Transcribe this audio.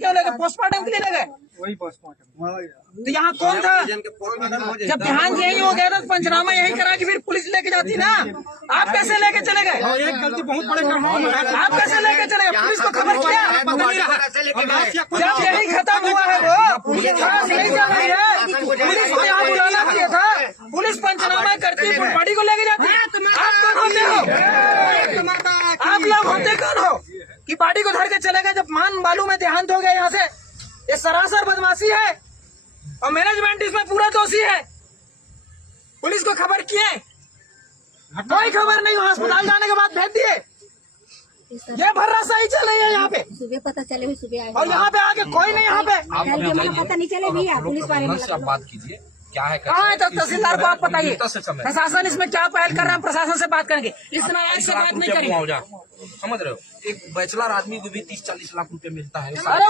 क्यों ले गए? पोस्टमार्टम के लिए ले गए? वही पोस्टमार्टम। तो यहाँ कौन था जब ध्यान यही हो गया ना? पंचनामा यही करा कि फिर पुलिस लेके जाती ना। आप कैसे लेके चले गए? एक गलती बहुत बड़े काम है। आप कैसे लेके चले गए? पुलिस को खबर किया? जब यही खत्म हुआ है वो पुलिस नहीं जा रही है। पुलिस को यहाँ बुलाना चाहिए था। पुलिस पंचनामा करती बॉडी को लेके जाती। आप कौन होते हो? आप लोग होते कौन हो कि बॉडी को धर के चले गए? जब मालूम में देहांत हो गया यहाँ से। ये सरासर बदमाशी है और मैनेजमेंट इसमें पूरा दोषी है। पुलिस को खबर किए, कोई खबर नहीं। अस्पताल जाने के बाद भेज दिए। ये भर्रा सही चल रही है यहाँ पे। सुबह पता चले भी सुबह आए और यहाँ पे आके कोई नहीं। यहाँ पे पता नहीं चले भी पुलिस वाले आप बात कीजिए क्या है कहाँ है? तब तहसीलदार को आप बताइए। प्रशासन इसमें क्या पहल कर रहा है? प्रशासन से बात करेंगे। इस नाराज से बात नहीं करेंगे। समझ रहे हो? एक बैचलर आदमी को भी 30-40 लाख रुपए मिलता है।